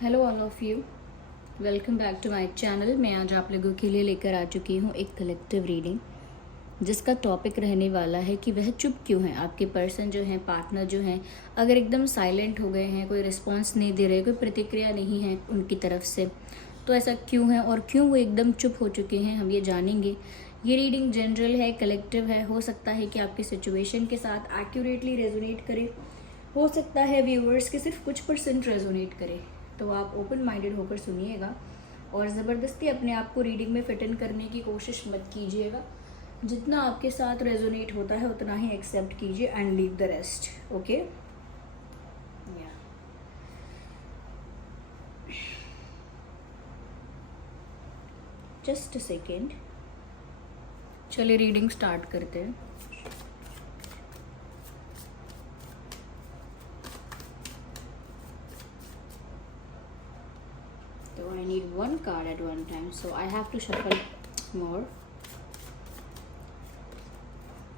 Hello all of you, welcome back to my channel. मैं आज आप लोगों के लिए लेकर आ चुकी हूँ एक कलेक्टिव रीडिंग, जिसका टॉपिक रहने वाला है कि वह चुप क्यों है। आपके पर्सन जो हैं, पार्टनर जो हैं, अगर एकदम साइलेंट हो गए हैं, कोई रिस्पॉन्स नहीं दे रहे, कोई प्रतिक्रिया नहीं है उनकी तरफ से, तो ऐसा क्यों है और क्यों वो एकदम चुप हो चुके हैं, हम ये जानेंगे। ये रीडिंग जनरल है, कलेक्टिव है। हो सकता है कि आपकी सिचुएशन के साथ एक्यूरेटली रेजोनेट करे, हो सकता है व्यूअर्स के सिर्फ कुछ % रेजोनेट करे। तो आप ओपन माइंडेड होकर सुनिएगा और ज़बरदस्ती अपने आप को रीडिंग में फिट इन करने की कोशिश मत कीजिएगा। जितना आपके साथ रेजोनेट होता है उतना ही एक्सेप्ट कीजिए and leave the rest. Okay, just a second. चलिए रीडिंग स्टार्ट करते हैं। So I need one card at one time, so I have to shuffle more.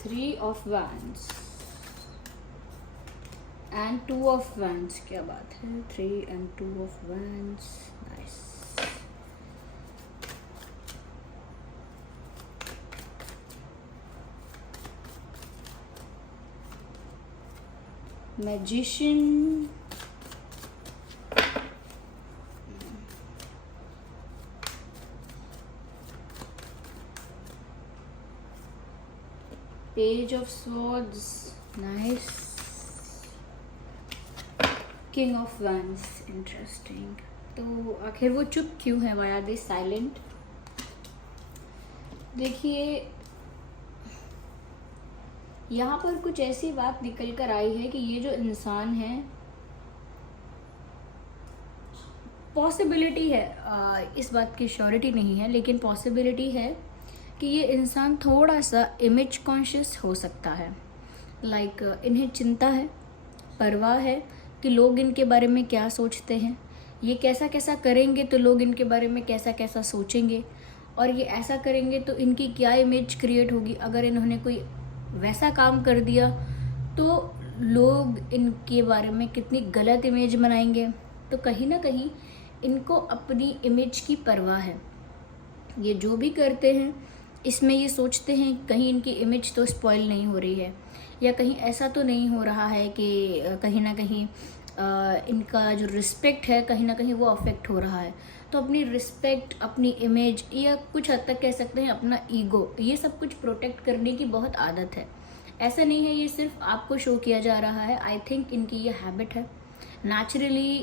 3 of Wands and 2 of Wands. क्या बात है, 3 and 2 of Wands. Nice. Magician. Page of Swords, nice. King of Wands, interesting. तो आखिर वो चुप क्यों है? Why are they silent? देखिए, यहाँ पर कुछ ऐसी बात निकल कर आई है कि ये जो इंसान है, पॉसिबिलिटी है, इस बात की श्योरिटी नहीं है, लेकिन पॉसिबिलिटी है कि ये इंसान थोड़ा सा इमेज कॉन्शियस हो सकता है। लाइक इन्हें चिंता है, परवाह है कि लोग इनके बारे में क्या सोचते हैं, ये कैसा कैसा करेंगे तो लोग इनके बारे में कैसा कैसा सोचेंगे, और ये ऐसा करेंगे तो इनकी क्या इमेज क्रिएट होगी। अगर इन्होंने कोई वैसा काम कर दिया तो लोग इनके बारे में कितनी गलत इमेज बनाएंगे। तो कहीं ना कहीं इनको अपनी इमेज की परवाह है। ये जो भी करते हैं इसमें ये सोचते हैं कहीं इनकी इमेज तो स्पॉइल नहीं हो रही है, या कहीं ऐसा तो नहीं हो रहा है कि कहीं ना कहीं इनका जो रिस्पेक्ट है कहीं ना कहीं वो अफेक्ट हो रहा है। तो अपनी रिस्पेक्ट, अपनी इमेज, या कुछ हद तक कह सकते हैं अपना ईगो, ये सब कुछ प्रोटेक्ट करने की बहुत आदत है। ऐसा नहीं है ये सिर्फ आपको शो किया जा रहा है। आई थिंक इनकी ये हैबिट है, नेचुरली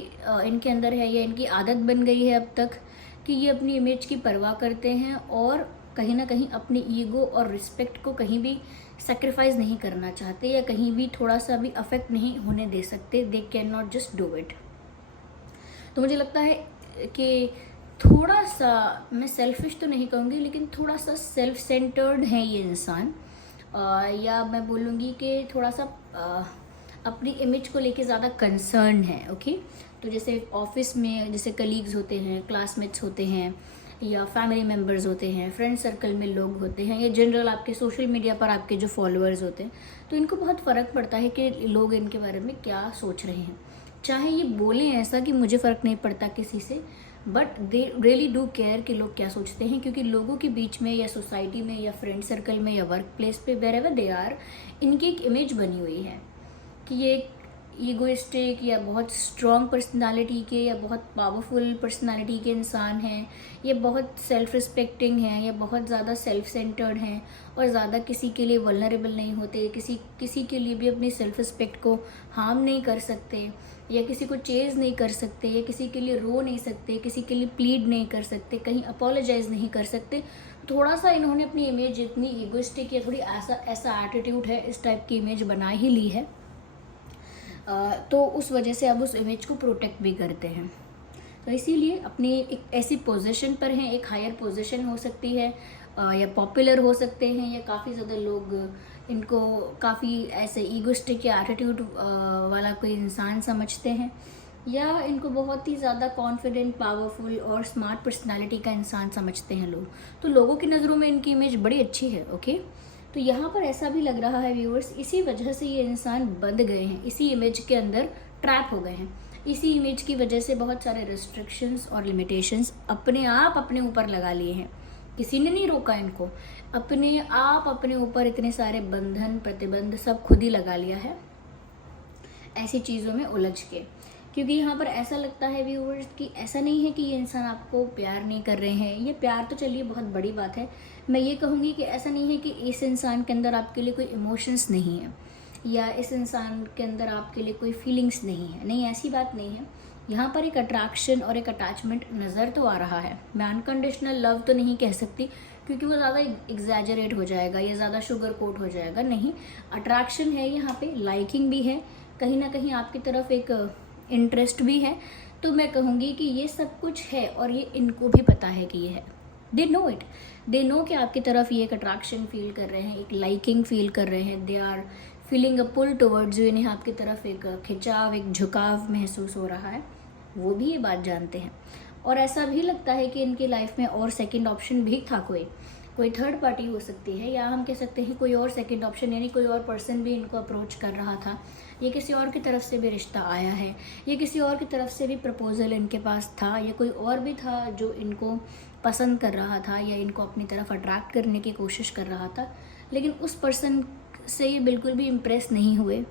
इनके अंदर है, या इनकी आदत बन गई है अब तक कि ये अपनी इमेज की परवाह करते हैं और कहीं ना कहीं अपनी ईगो और रिस्पेक्ट को कहीं भी सेक्रीफाइस नहीं करना चाहते, या कहीं भी थोड़ा सा भी अफेक्ट नहीं होने दे सकते। They can not just do it. तो मुझे लगता है कि थोड़ा सा, मैं सेल्फिश तो नहीं कहूँगी, लेकिन थोड़ा सा सेल्फ सेंटर्ड है ये इंसान, या मैं बोलूँगी कि थोड़ा सा अपनी इमेज को लेके ज़्यादा कंसर्न है। ओके, तो जैसे ऑफिस में जैसे कलीग्स होते हैं, क्लासमेट्स होते हैं, या फैमिली मेम्बर्स होते हैं, फ्रेंड सर्कल में लोग होते हैं, या जनरल आपके सोशल मीडिया पर आपके जो फॉलोअर्स होते हैं, तो इनको बहुत फ़र्क पड़ता है कि लोग इनके बारे में क्या सोच रहे हैं। चाहे ये बोलें ऐसा कि मुझे फ़र्क नहीं पड़ता किसी से, but they really do care कि लोग क्या सोचते हैं, क्योंकि लोगों के बीच में या सोसाइटी में या फ्रेंड सर्कल में या वर्क प्लेस पे वेरेवर दे आर, इनकी एक इमेज बनी हुई है कि ये ईगोइस्टिक या बहुत स्ट्रॉन्ग पर्सनालिटी के या बहुत पावरफुल पर्सनालिटी के इंसान हैं, ये बहुत सेल्फ रिस्पेक्टिंग हैं, या बहुत ज़्यादा सेल्फ सेंटर्ड हैं और ज़्यादा किसी के लिए वल्नरेबल नहीं होते, किसी के लिए भी अपनी सेल्फ रिस्पेक्ट को हार्म नहीं कर सकते, या किसी को चेज़ नहीं कर सकते, या किसी के लिए रो नहीं सकते, किसी के लिए प्लीड नहीं कर सकते, कहीं अपोलोजाइज नहीं कर सकते। थोड़ा सा इन्होंने अपनी इमेज इतनी ईगोइस्टिक या थोड़ी ऐसा एटीट्यूड है, इस टाइप की इमेज बना ही ली है। तो उस वजह से अब उस इमेज को प्रोटेक्ट भी करते हैं। तो इसीलिए अपनी एक ऐसी पोजीशन पर हैं, एक हायर पोजीशन हो सकती है, या पॉपुलर हो सकते हैं, या काफ़ी ज़्यादा लोग इनको काफ़ी ऐसे ईगोइस्टिक या एटीट्यूड वाला कोई इंसान समझते हैं, या इनको बहुत ही ज़्यादा कॉन्फिडेंट, पावरफुल और स्मार्ट पर्सनालिटी का इंसान समझते हैं लोग। तो लोगों की नज़रों में इनकी इमेज बड़ी अच्छी है। ओके, तो यहाँ पर ऐसा भी लग रहा है व्यूअर्स, इसी वजह से ये इंसान बंध गए हैं, इसी इमेज के अंदर ट्रैप हो गए हैं। इसी इमेज की वजह से बहुत सारे रिस्ट्रिक्शंस और लिमिटेशंस अपने आप अपने ऊपर लगा लिए हैं। किसी ने नहीं रोका इनको, अपने आप अपने ऊपर इतने सारे बंधन प्रतिबंध सब खुद ही लगा लिया है ऐसी चीज़ों में उलझ के। क्योंकि यहाँ पर ऐसा लगता है व्यूअर्स कि ऐसा नहीं है कि ये इंसान आपको प्यार नहीं कर रहे हैं, ये प्यार तो चलिए बहुत बड़ी बात है। मैं ये कहूँगी कि ऐसा नहीं है कि इस इंसान के अंदर आपके लिए कोई इमोशंस नहीं है या इस इंसान के अंदर आपके लिए कोई फीलिंग्स नहीं है, नहीं, ऐसी बात नहीं है। यहाँ पर एक अट्रैक्शन और एक अटैचमेंट नज़र तो आ रहा है। मैं अनकंडीशनल लव तो नहीं कह सकती क्योंकि वो ज़्यादा एग्जैजरेट हो जाएगा या ज़्यादा शुगर कोट हो जाएगा, नहीं। अट्रैक्शन है यहाँ पे, लाइकिंग भी है, कहीं ना कहीं आपकी तरफ एक इंटरेस्ट भी है। तो मैं कहूँगी कि ये सब कुछ है और ये इनको भी पता है कि ये है। They know it, they know कि आपकी तरफ ये एक अट्रैक्शन फील कर रहे हैं, एक लाइकिंग फील कर रहे हैं, they are feeling a pull towards you, इन्हें आपकी तरफ एक खिंचाव, एक झुकाव महसूस हो रहा है, वो भी ये बात जानते हैं। और ऐसा भी लगता है कि इनकी लाइफ में और सेकंड ऑप्शन भी था, कोई थर्ड पार्टी हो सकती है, या हम कह सकते हैं कोई और सेकंड ऑप्शन, यानी कोई और पर्सन भी इनको अप्रोच कर रहा था, ये किसी और की तरफ से भी रिश्ता आया है, ये किसी और की तरफ से भी प्रपोजल इनके पास था, या कोई और भी था जो इनको पसंद कर रहा था या इनको अपनी तरफ अट्रैक्ट करने की कोशिश कर रहा था, लेकिन उस पर्सन से ये बिल्कुल भी इम्प्रेस नहीं हुए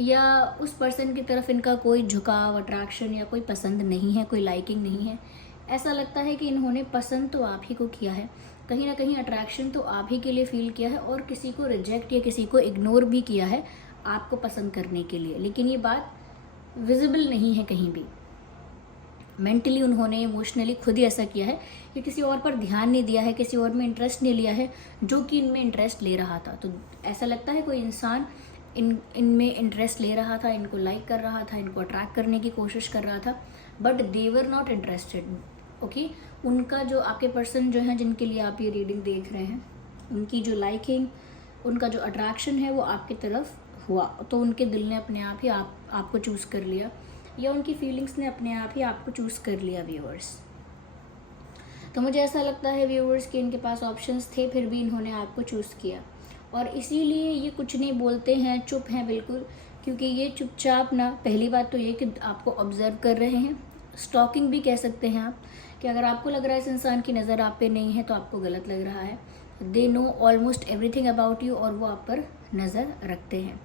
या उस पर्सन की तरफ इनका कोई झुकाव, अट्रैक्शन या कोई पसंद नहीं है, कोई लाइकिंग नहीं है। ऐसा लगता है कि इन्होंने पसंद तो आप ही को किया है, कहीं ना कहीं अट्रैक्शन तो आप ही के लिए फील किया है और किसी को रिजेक्ट या किसी को इग्नोर भी किया है आपको पसंद करने के लिए, लेकिन ये बात विजिबल नहीं है कहीं भी। मेंटली उन्होंने इमोशनली खुद ही ऐसा किया है कि किसी और पर ध्यान नहीं दिया है, किसी और में इंटरेस्ट नहीं लिया है जो कि इनमें इंटरेस्ट ले रहा था। तो ऐसा लगता है कोई इंसान इनमें इंटरेस्ट ले रहा था, इनको लाइक कर रहा था, इनको अट्रैक्ट करने की कोशिश कर रहा था, but they were not interested. Okay, उनका जो आपके पर्सन जो है जिनके लिए आप ये रीडिंग देख रहे हैं, उनकी जो लाइकिंग, उनका जो अट्रैक्शन है वो आपकी तरफ हुआ, तो उनके दिल ने अपने आप ही आपको चूज़ कर लिया या उनकी फीलिंग्स ने अपने आप ही आपको चूज़ कर लिया व्यूअर्स। तो मुझे ऐसा लगता है व्यूअर्स कि इनके पास ऑप्शंस थे, फिर भी इन्होंने आपको चूज़ किया और इसीलिए ये कुछ नहीं बोलते हैं, चुप हैं बिल्कुल, क्योंकि ये चुपचाप ना, पहली बात तो ये कि आपको ऑब्जर्व कर रहे हैं, स्टॉकिंग भी कह सकते हैं आप, कि अगर आपको लग रहा है इस इंसान की नज़र आप पे नहीं है तो आपको गलत लग रहा है। They know almost everything about you और वो आप पर नज़र रखते हैं।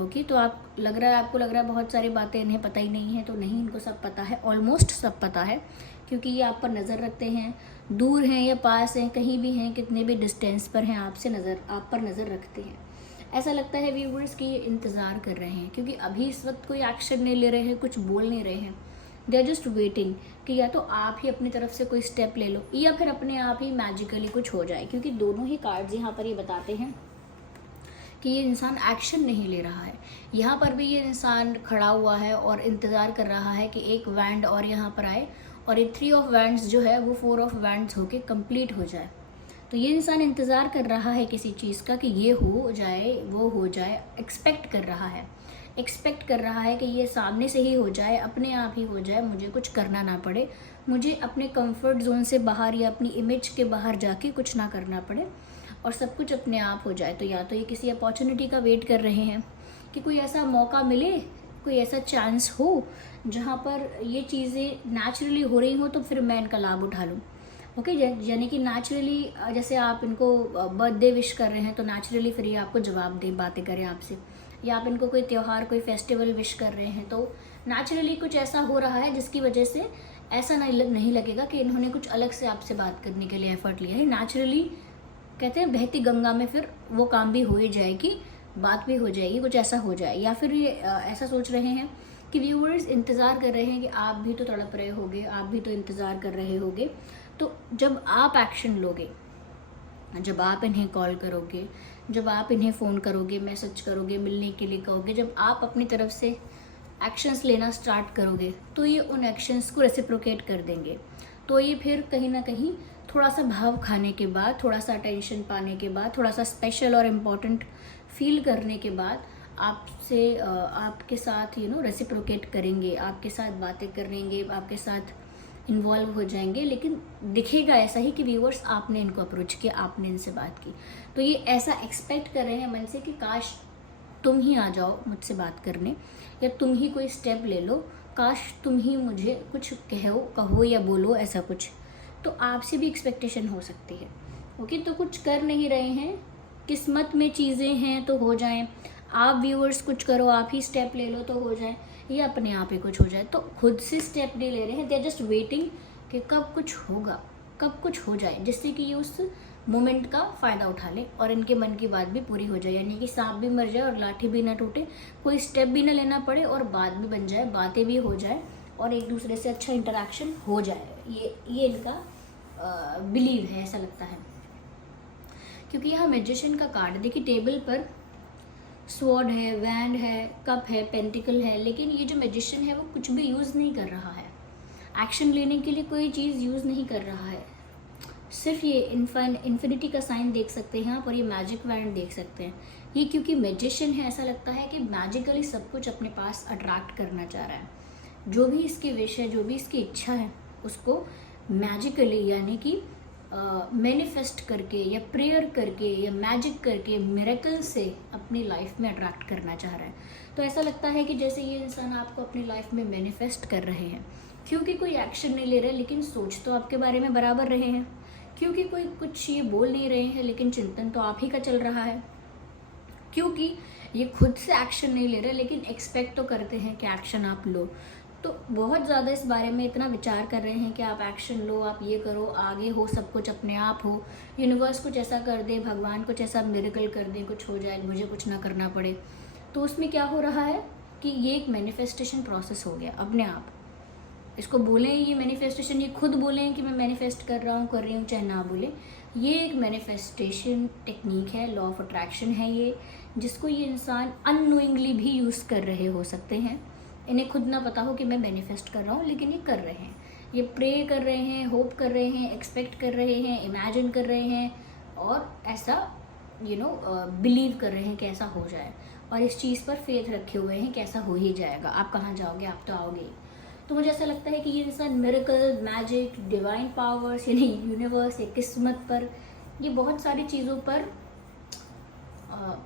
ओके, तो आपको लग रहा है बहुत सारी बातें इन्हें पता ही नहीं है, तो नहीं, इनको सब पता है, ऑलमोस्ट सब पता है, क्योंकि ये आप पर नज़र रखते हैं, दूर हैं या पास हैं, कहीं भी हैं, कितने भी डिस्टेंस पर हैं, आप पर नज़र रखते हैं। ऐसा लगता है व्यूअर्स कि ये इंतज़ार कर रहे हैं, क्योंकि अभी इस वक्त कोई एक्शन नहीं ले रहे हैं, कुछ बोल नहीं रहे हैं, दे आर जस्ट वेटिंग कि या तो आप ही अपनी तरफ से कोई स्टेप ले लो या फिर अपने आप ही मैजिकली कुछ हो जाए, क्योंकि दोनों ही कार्ड्स यहाँ पर ये बताते हैं कि ये इंसान एक्शन नहीं ले रहा है। यहाँ पर भी ये इंसान खड़ा हुआ है और इंतज़ार कर रहा है कि एक वैंड और यहाँ पर आए और ये 3 ऑफ वैंड्स जो है वो 4 ऑफ वैंड्स होके कंप्लीट हो जाए। तो ये इंसान इंतज़ार कर रहा है किसी चीज़ का कि ये हो जाए, वो हो जाए, एक्सपेक्ट कर रहा है कि ये सामने से ही हो जाए, अपने आप ही हो जाए, मुझे कुछ करना ना पड़े, मुझे अपने कंफर्ट जोन से बाहर या अपनी इमेज के बाहर जाके कुछ ना करना पड़े और सब कुछ अपने आप हो जाए। तो या तो ये किसी अपॉर्चुनिटी का वेट कर रहे हैं कि कोई ऐसा मौका मिले, कोई ऐसा चांस हो जहाँ पर ये चीज़ें नेचुरली हो रही हो तो फिर मैं इनका लाभ उठा लूँ। ओके, यानी कि नेचुरली जैसे आप इनको बर्थडे विश कर रहे हैं तो नेचुरली फिर ये आपको जवाब दे, बातें करें आपसे, या आप इनको कोई त्यौहार, कोई फेस्टिवल विश कर रहे हैं तो नेचुरली कुछ ऐसा हो रहा है जिसकी वजह से ऐसा नहीं लगेगा कि इन्होंने कुछ अलग से आपसे बात करने के लिए एफर्ट लिया है। नेचुरली कहते हैं बहती गंगा में फिर वो काम भी हो ही जाएगी, बात भी हो जाएगी, कुछ ऐसा हो जाए। या फिर ये ऐसा सोच रहे हैं कि व्यूअर्स इंतज़ार कर रहे हैं कि आप भी तो तड़प रहे होगे, आप भी तो इंतज़ार कर रहे होगे, तो जब आप एक्शन लोगे, जब आप इन्हें कॉल करोगे, जब आप इन्हें फ़ोन करोगे, मैसेज करोगे, मिलने के लिए कहोगे, जब आप अपनी तरफ से एक्शंस लेना स्टार्ट करोगे तो ये उन एक्शंस को रेसिप्रोकेट कर देंगे। तो ये फिर कहीं ना कहीं थोड़ा सा भाव खाने के बाद, थोड़ा सा अटेंशन पाने के बाद, थोड़ा सा स्पेशल और इम्पॉर्टेंट फील करने के बाद आपसे आपके साथ रेसिप्रोकेट करेंगे, आपके साथ बातें करेंगे, आपके साथ इन्वॉल्व हो जाएंगे। लेकिन दिखेगा ऐसा ही कि व्यूअर्स आपने इनको अप्रोच किया, आपने इनसे बात की, तो ये ऐसा एक्सपेक्ट कर रहे हैं मन से कि काश तुम ही आ जाओ मुझसे बात करने, या तुम ही कोई स्टेप ले लो, काश तुम ही मुझे कुछ कहो या बोलो, ऐसा कुछ। तो आपसे भी एक्सपेक्टेशन हो सकती है। ओके, तो कुछ कर नहीं रहे हैं, किस्मत में चीज़ें हैं तो हो जाएं। आप व्यूअर्स कुछ करो, आप ही स्टेप ले लो तो हो जाए, या अपने आप ही कुछ हो जाए। तो खुद से स्टेप नहीं ले रहे हैं, दे आर जस्ट वेटिंग कि कब कुछ होगा, कब कुछ हो जाए, जिससे कि ये उस मोमेंट का फ़ायदा उठा ले और इनके मन की बात भी पूरी हो जाए। यानी कि सांप भी मर जाए और लाठी भी ना टूटे, कोई स्टेप भी ना लेना पड़े और बात भी बन जाए, बातें भी हो जाए और एक दूसरे से अच्छा इंटरेक्शन हो जाए। ये इनका बिलीव है, ऐसा लगता है। क्योंकि यहाँ मैजिशियन का कार्ड देखिए, टेबल पर स्वॉर्ड है, वैंड है, कप है, पेंटिकल है, लेकिन ये जो मैजिशियन है वो कुछ भी यूज़ नहीं कर रहा है, एक्शन लेने के लिए कोई चीज़ यूज़ नहीं कर रहा है। सिर्फ ये इन्फिनिटी का साइन देख सकते हैं आप, और ये मैजिक वैंड देख सकते हैं। ये क्योंकि मैजिशियन है, ऐसा लगता है कि मैजिकली सब कुछ अपने पास अट्रैक्ट करना चाह रहा है। जो भी इसकी विश है, जो भी इसकी इच्छा है, उसको मैजिकली यानी कि मैनिफेस्ट करके या प्रेयर करके या मैजिक करके, मिरेकल से अपनी लाइफ में अट्रैक्ट करना चाह रहा है। तो ऐसा लगता है कि जैसे ये इंसान आपको अपनी लाइफ में मैनिफेस्ट कर रहे हैं, क्योंकि कोई एक्शन नहीं ले रहे लेकिन सोच तो आपके बारे में बराबर रहे हैं, क्योंकि कोई कुछ ये बोल नहीं रहे हैं लेकिन चिंतन तो आप ही का चल रहा है, क्योंकि ये खुद से एक्शन नहीं ले रहे लेकिन एक्सपेक्ट तो करते हैं कि एक्शन आप लो। तो बहुत ज़्यादा इस बारे में इतना विचार कर रहे हैं कि आप एक्शन लो, आप ये करो, आगे हो, सब कुछ अपने आप हो, यूनिवर्स कुछ ऐसा कर दे, भगवान कुछ ऐसा मिरेकल कर दे, कुछ हो जाए, मुझे कुछ ना करना पड़े। तो उसमें क्या हो रहा है कि ये एक मैनिफेस्टेशन प्रोसेस हो गया अपने आप। इसको बोलें ये मैनिफेस्टेशन, ये खुद बोलें कि मैं मैनिफेस्ट कर रहा हूँ, कर रही हूँ, चाहे ना बोले, ये एक मैनिफेस्टेशन टेक्निक है, लॉ ऑफ अट्रैक्शन है ये, जिसको ये इंसान अननोइंगली भी यूज़ कर रहे हो सकते हैं। इन्हें खुद ना पता हो कि मैं मैनिफेस्ट कर रहा हूँ, लेकिन ये कर रहे हैं, ये प्रे कर रहे हैं, होप कर रहे हैं, एक्सपेक्ट कर रहे हैं, इमेजिन कर रहे हैं, और ऐसा बिलीव कर रहे हैं कि ऐसा हो जाए, और इस चीज़ पर फेथ रखे हुए हैं कि ऐसा हो ही जाएगा। आप कहाँ जाओगे, आप तो आओगे ही। तो मुझे ऐसा लगता है कि ये इंसान मिरेकल, मैजिक, डिवाइन पावर्स यानी यूनिवर्स या किस्मत पर, ये बहुत सारी चीज़ों पर,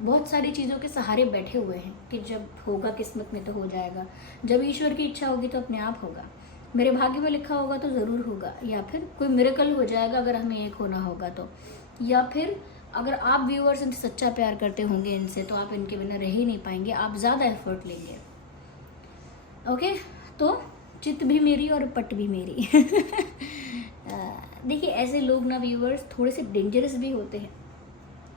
बहुत सारी चीज़ों के सहारे बैठे हुए हैं कि जब होगा किस्मत में तो हो जाएगा, जब ईश्वर की इच्छा होगी तो अपने आप होगा, मेरे भाग्य में लिखा होगा तो ज़रूर होगा, या फिर कोई मिरेकल हो जाएगा अगर हमें एक होना होगा तो, या फिर अगर आप व्यूअर्स इनसे सच्चा प्यार करते होंगे इनसे, तो आप इनके बिना रह ही नहीं पाएंगे, आप ज़्यादा एफर्ट लेंगे। ओके, तो चित भी मेरी और पट भी मेरी। देखिए, ऐसे लोग ना व्यूअर्स थोड़े से डेंजरस भी होते हैं।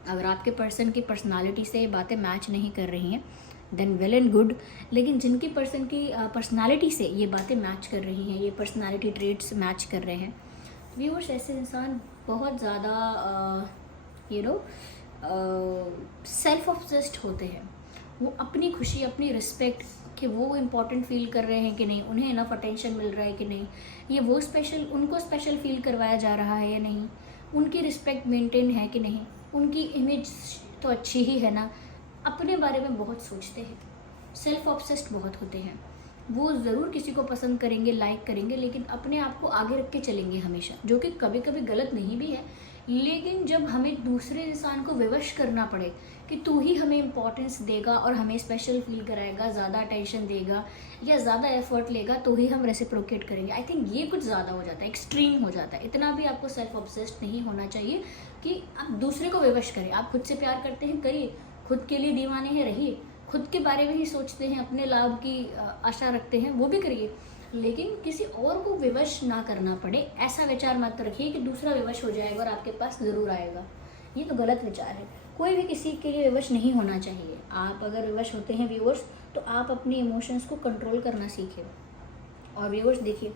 अगर आपके पर्सन की पर्सनालिटी से ये बातें मैच नहीं कर रही हैं देन वेल एंड गुड, लेकिन जिनकी पर्सन की पर्सनालिटी से ये बातें मैच कर रही हैं, ये पर्सनालिटी ट्रेट्स मैच कर रहे हैं, व्यूअर्स ऐसे इंसान बहुत ज़्यादा सेल्फ ऑब्सेस्ड होते हैं। वो अपनी खुशी, अपनी रिस्पेक्ट, कि वो इम्पॉर्टेंट फील कर रहे हैं कि नहीं, उन्हें इनफ अटेंशन मिल रहा है कि नहीं, ये वो उनको स्पेशल फील करवाया जा रहा है या नहीं, उनकी रिस्पेक्ट मेंटेन है कि नहीं, उनकी इमेज तो अच्छी ही है ना, अपने बारे में बहुत सोचते हैं, सेल्फ ऑब्सेस्ड बहुत होते हैं। वो ज़रूर किसी को पसंद करेंगे, लाइक करेंगे, लेकिन अपने आप को आगे रख के चलेंगे हमेशा, जो कि कभी कभी गलत नहीं भी है। लेकिन जब हमें दूसरे इंसान को विवश करना पड़े कि तू ही हमें इम्पोर्टेंस देगा और हमें स्पेशल फील कराएगा, ज़्यादा अटेंशन देगा या ज़्यादा एफर्ट लेगा, तो ही हम रेसिप्रोकेट करेंगे, आई थिंक ये कुछ ज़्यादा हो जाता है, एक्सट्रीम हो जाता है। इतना भी आपको सेल्फ ऑब्सेस्ड नहीं होना चाहिए कि आप दूसरे को विवश करें। आप खुद से प्यार करते हैं, करिए, खुद के लिए दीवाने हैं, रहिए, खुद के बारे में ही सोचते हैं, अपने लाभ की आशा रखते हैं, वो भी करिए, लेकिन किसी और को विवश ना करना पड़े, ऐसा विचार मत रखिए कि दूसरा विवश हो जाएगा और आपके पास ज़रूर आएगा। ये तो गलत विचार है। कोई भी किसी के लिए विवश नहीं होना चाहिए। आप अगर विवश होते हैं व्यूअर्स, तो आप अपने इमोशंस को कंट्रोल करना सीखें। और व्यूअर्स देखिए,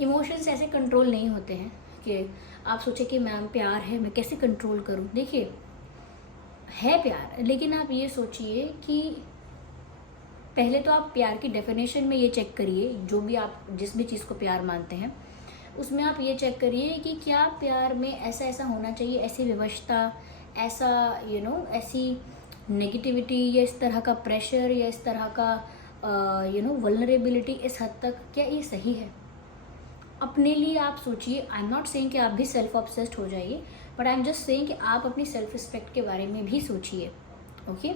इमोशंस ऐसे कंट्रोल नहीं होते हैं कि आप सोचें कि मैम प्यार है, मैं कैसे कंट्रोल करूं। देखिए, है प्यार, लेकिन आप ये सोचिए कि पहले तो आप प्यार की डेफिनेशन में ये चेक करिए, जो भी आप जिस भी चीज़ को प्यार मानते हैं उसमें आप ये चेक करिए कि क्या प्यार में ऐसा ऐसा होना चाहिए, ऐसी विवशता, ऐसा ऐसी नेगेटिविटी या इस तरह का प्रेशर या इस तरह का वल्नरेबिलिटी, इस हद तक क्या ये सही है। अपने लिए आप सोचिए। आई एम नॉट सेइंग कि आप भी सेल्फ ऑब्सेस्ड हो जाइए, but I am just saying कि आप अपनी सेल्फ रिस्पेक्ट के बारे में भी सोचिए। ओके,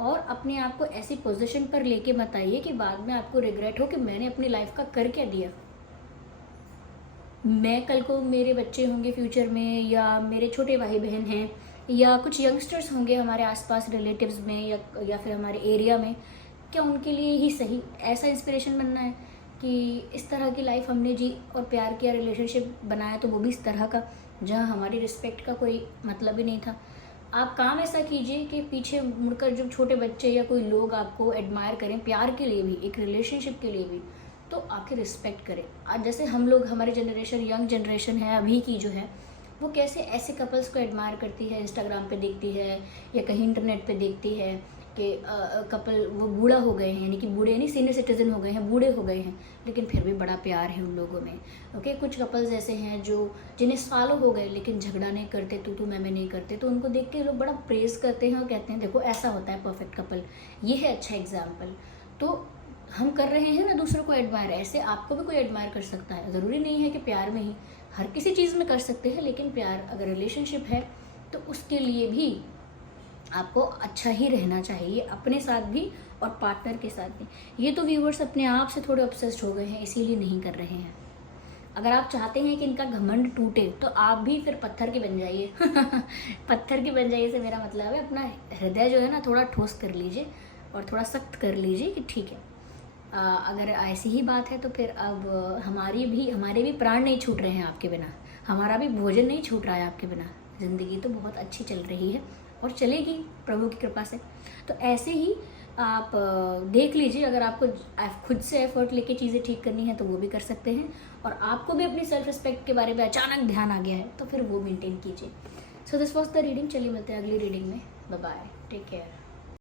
और अपने आप को ऐसी पोजीशन पर लेके मत आइए कि बाद में आपको रिग्रेट हो कि मैंने अपनी लाइफ का कर क्या दिया। मैं कल को, मेरे बच्चे होंगे फ्यूचर में, या मेरे छोटे भाई बहन हैं, या कुछ यंगस्टर्स होंगे हमारे आसपास रिलेटिव्स में, या फिर हमारे एरिया में, क्या उनके लिए ही सही ऐसा इंस्पिरेशन बनना है कि इस तरह की लाइफ हमने जी और प्यार किया, रिलेशनशिप बनाया, तो वो भी इस तरह का जहाँ हमारी रिस्पेक्ट का कोई मतलब ही नहीं था। आप काम ऐसा कीजिए कि पीछे मुड़कर जब छोटे बच्चे या कोई लोग आपको एडमायर करें, प्यार के लिए भी, एक रिलेशनशिप के लिए भी, तो आपकी रिस्पेक्ट करें। आज जैसे हम लोग, हमारी जनरेशन, यंग जनरेशन है अभी की जो है, वो कैसे ऐसे कपल्स को एडमायर करती है, इंस्टाग्राम पे देखती है या कहीं इंटरनेट पे देखती है कि कपल वो बूढ़ा हो गए हैं, यानी कि बूढ़े नहीं, सीनियर सिटीजन हो गए हैं, बूढ़े हो गए हैं, लेकिन फिर भी बड़ा प्यार है उन लोगों में। ओके, कुछ कपल्स ऐसे हैं जो जिन्हें सालों हो गए लेकिन झगड़ा नहीं करते, तू मैं नहीं करते, तो उनको देख के लोग बड़ा प्रेज़ करते हैं और कहते हैं देखो ऐसा होता है परफेक्ट कपल, ये है अच्छा एग्जाम्पल। तो हम कर रहे हैं ना दूसरों को एडमायर, ऐसे आपको भी कोई एडमायर कर सकता है। ज़रूरी नहीं है कि प्यार में ही, हर किसी चीज़ में कर सकते हैं, लेकिन प्यार अगर रिलेशनशिप है तो उसके लिए भी आपको अच्छा ही रहना चाहिए, अपने साथ भी और पार्टनर के साथ भी। ये तो व्यूवर्स अपने आप से थोड़े ऑब्सेस्ड हो गए हैं, इसीलिए नहीं कर रहे हैं। अगर आप चाहते हैं कि इनका घमंड टूटे तो आप भी फिर पत्थर के बन जाइए। पत्थर के बन जाइए से मेरा मतलब है अपना हृदय जो है ना थोड़ा ठोस कर लीजिए और थोड़ा सख्त कर लीजिए कि ठीक है, अगर ऐसी ही बात है तो फिर अब हमारे भी प्राण नहीं छूट रहे हैं आपके बिना, हमारा भी भोजन नहीं छूट रहा है आपके बिना। ज़िंदगी तो बहुत अच्छी चल रही है और चलेगी प्रभु की कृपा से। तो ऐसे ही आप देख लीजिए, अगर आपको खुद से एफर्ट लेके चीज़ें ठीक करनी है तो वो भी कर सकते हैं, और आपको भी अपनी सेल्फ रिस्पेक्ट के बारे में अचानक ध्यान आ गया है तो फिर वो मेंटेन कीजिए। So this was the reading. चलिए मिलते हैं अगली रीडिंग में। Bye bye, take care.